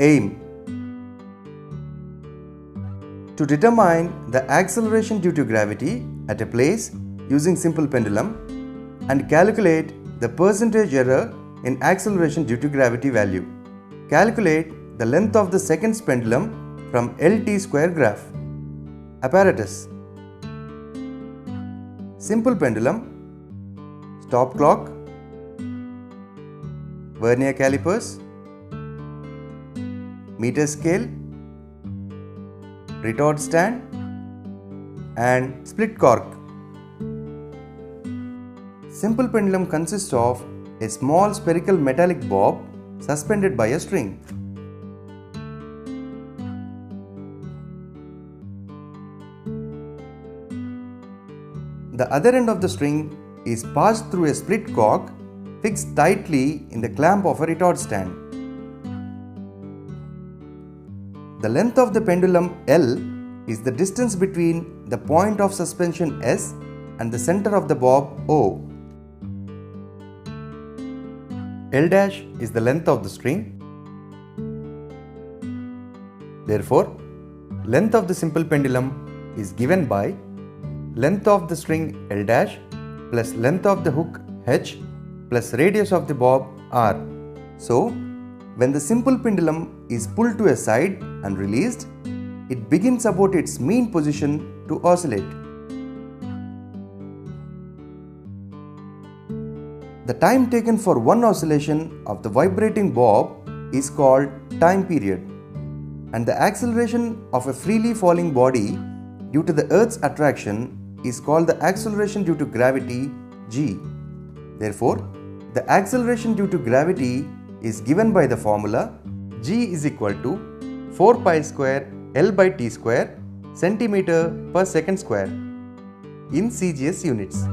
Aim. To determine the acceleration due to gravity at a place using simple pendulum and calculate the percentage error in acceleration due to gravity value. Calculate the length of the seconds pendulum from LT square graph. Apparatus. Simple pendulum, stop clock, vernier calipers, meter scale, retort stand and split cork. Simple pendulum consists of a small spherical metallic bob suspended by a string. The other end of the string is passed through a split cork fixed tightly in the clamp of a retort stand. The length of the pendulum L is the distance between the point of suspension S and the center of the bob O. L' is the length of the string. Therefore, length of the simple pendulum is given by length of the string L' plus length of the hook H plus radius of the bob R. So, when the simple pendulum is pulled to a side and released, it begins about its mean position to oscillate. The time taken for one oscillation of the vibrating bob is called time period, and the acceleration of a freely falling body due to the Earth's attraction is called the acceleration due to gravity g. Therefore, the acceleration due to gravity is given by the formula g is equal to 4 pi square L by T square centimeter per second square in CGS units.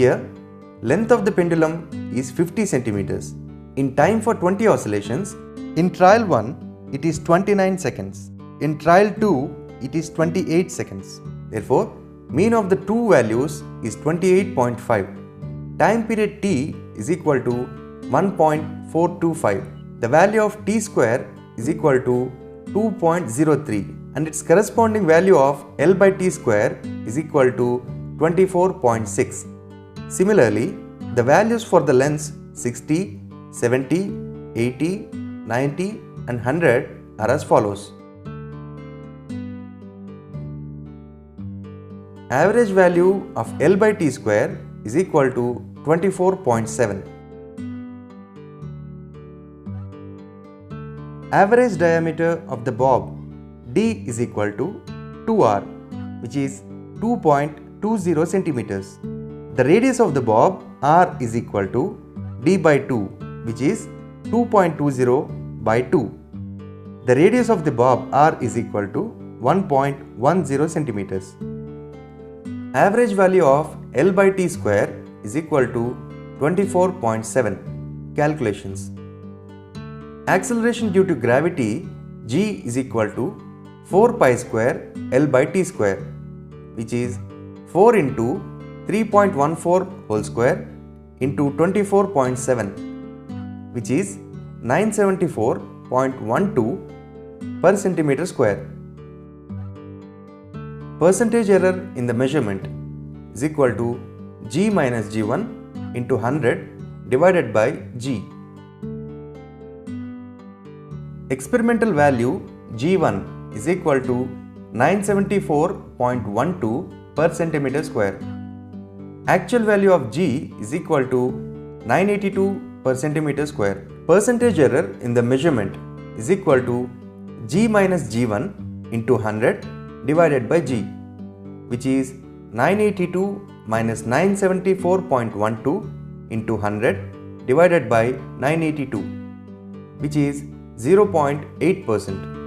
Here, length of the pendulum is 50 centimeters. In time for 20 oscillations, in trial 1, it is 29 seconds. In trial 2, it is 28 seconds. Therefore, mean of the two values is 28.5. Time period T is equal to 1.425. The value of T square is equal to 2.03 and its corresponding value of L by T square is equal to 24.6. Similarly, the values for the lengths 60, 70, 80, 90 and 100 are as follows. Average value of L by T square is equal to 24.7. Average diameter of the bob D is equal to 2R, which is 2.20 centimeters. The radius of the bob R is equal to D by 2, which is 2.20 by 2. The radius of the bob R is equal to 1.10 centimeters. Average value of L by T square is equal to 24.7. Calculations. Acceleration due to gravity G is equal to 4 pi square L by T square, which is 4 into 3.14 whole square into 24.7, which is 974.12 per centimeter square. Percentage error in the measurement is equal to G minus G1 into 100 divided by G. Experimental value G1 is equal to 974.12 per centimeter square. Actual value of G is equal to 982 per centimeter square. Percentage error in the measurement is equal to G minus G1 into 100 divided by G, which is 982 minus 974.12 into 100 divided by 982, which is 0.8%.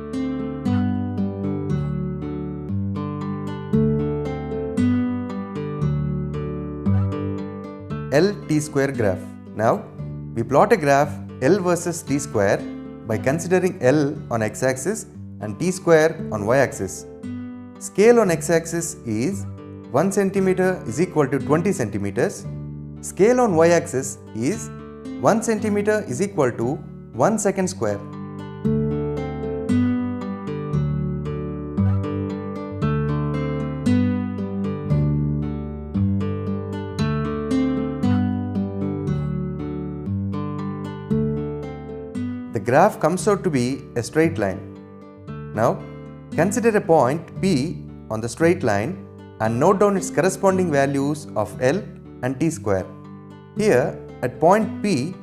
L T square graph. Now, we plot a graph L versus T square by considering L on x-axis and T square on y-axis. Scale on x-axis is 1 cm is equal to 20 centimeters. Scale on y-axis is 1 cm is equal to 1 second square. The graph comes out to be a straight line. Now, consider a point P on the straight line and note down its corresponding values of L and T square. Here, at point P,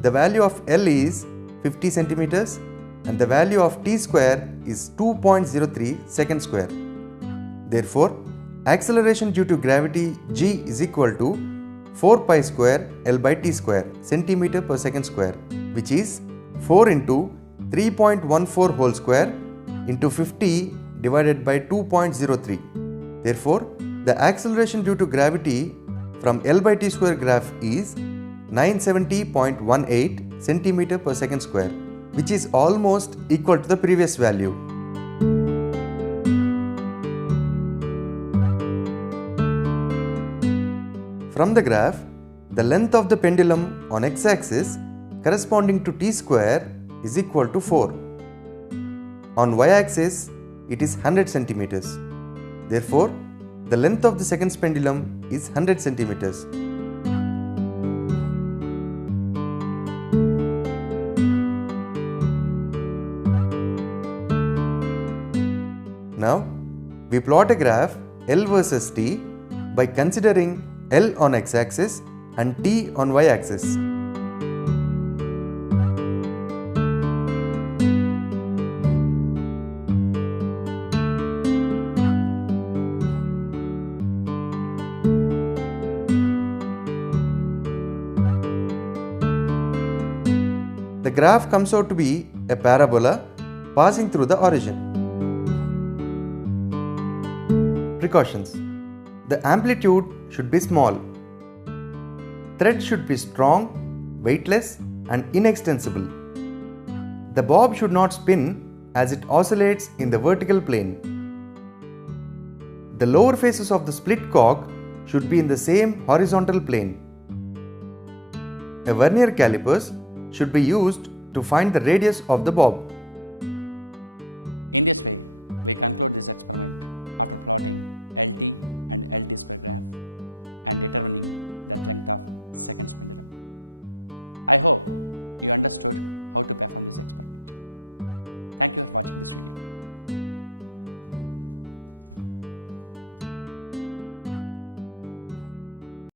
the value of L is 50 centimeters and the value of T square is 2.03 second square. Therefore, acceleration due to gravity G is equal to 4 pi square L by T square centimeter per second square, which is 4 into 3.14 whole square into 50 divided by 2.03. Therefore, the acceleration due to gravity from L by T square graph is 970.18 centimeter per second square, which is almost equal to the previous value. From the graph, the length of the pendulum on x-axis corresponding to T square is equal to 4. On y-axis, it is 100 centimeters. Therefore, the length of the second pendulum is 100 centimeters. Now, we plot a graph L versus T by considering L on x-axis and T on y-axis. The graph comes out to be a parabola passing through the origin. Precautions. The amplitude should be small. thread should be strong, weightless, and inextensible. The bob should not spin as it oscillates in the vertical plane. The lower faces of the split cock should be in the same horizontal plane. A vernier calipers should be used to find the radius of the bob.